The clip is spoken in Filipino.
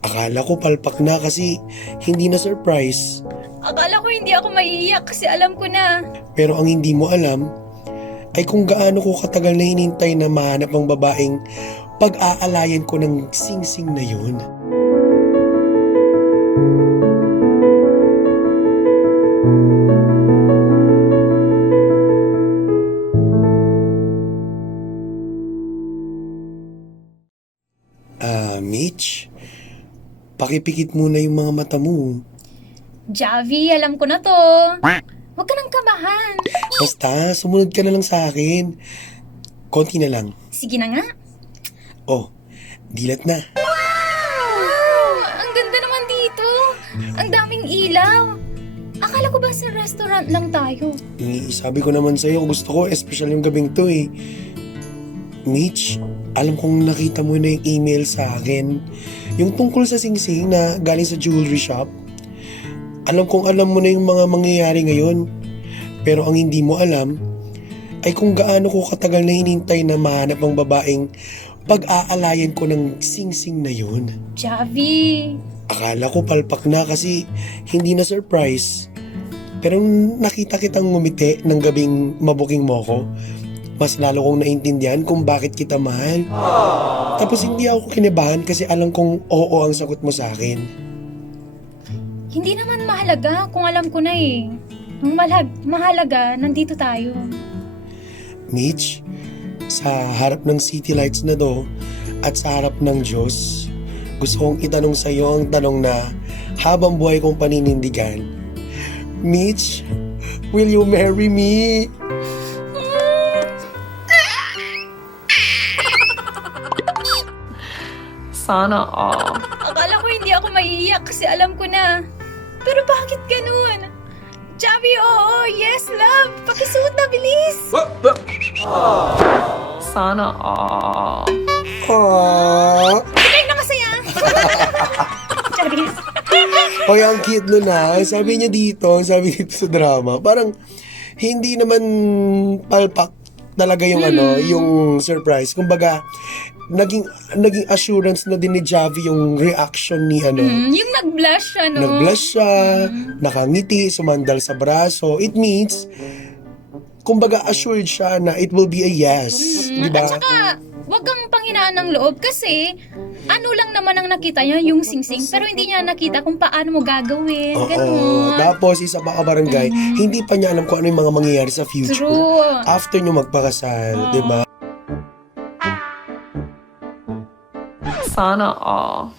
Akala ko palpak na kasi hindi na surprise. Akala ko hindi ako maiiyak kasi alam ko na. Pero ang hindi mo alam ay kung gaano ko katagal na hinintay na mahanap ang babaeng pag-aalayan ko ng singsing na yun. Mitch, pakipikit muna yung mga mata mo. Javi, alam ko na to. Huwag ka nang kabahan. Basta, sumunod ka na lang sa akin. Konti na lang. Sige na nga. Oh, dilat na. Wow! Ang ganda naman dito. Ang daming ilaw. Akala ko ba sa restaurant lang tayo? Sabi ko naman sa'yo, gusto ko, especially yung gabing to eh. Mitch, alam kong nakita mo na yung email sa akin. Yung tungkol sa singsing na galing sa jewelry shop. Alam kong alam mo na yung mga mangyayari ngayon. Pero ang hindi mo alam ay kung gaano ko katagal na hinintay na mahanap ang babaeng pag-aalayan ko ng singsing na yun. Javi. Akala ko palpak na kasi hindi na surprise. Pero nung nakita kitang ngumiti ng gabing mabuking mo ko, mas lalo kong naintindihan kung bakit kita mahal. Tapos hindi ako kinabahan kasi alam kong oo ang sagot mo sa akin. Hindi naman mahalaga kung alam ko na eh. Ang mahalaga, nandito tayo. Mitch, sa harap ng city lights na do at sa harap ng Diyos, gusto kong itanong sa iyo ang tanong na habang buhay kong paninindigan. Mitch, will you marry me? Sana all. Akala ko hindi ako maiiyak kasi alam ko na. Pero bakit ganun? Javi, oo, yes, love. Pakisuot na, bilis. Sana all. Aww. Ikaw na masaya. Javi. Hoy, ang cute nun ha. Sabi niya dito sa drama, parang hindi naman palpak talaga yung yung surprise. Kumbaga, naging assurance na din ni Javi yung reaction ni Yung nag-blush siya, no? Nag-blush siya, nakangiti, sumandal sa braso. It means, kumbaga assured siya na it will be a yes. Di ba? At saka, wag kang panghinaan ng loob kasi ano lang naman ang nakita niya, yung singsing. Pero hindi niya nakita kung paano mo gagawin. Oo. Ganun. Tapos, isa pa kabarangay, hindi pa niya alam kung ano yung mga mangyayari sa future. True. After niyo magpakasal, di ba? Sana all.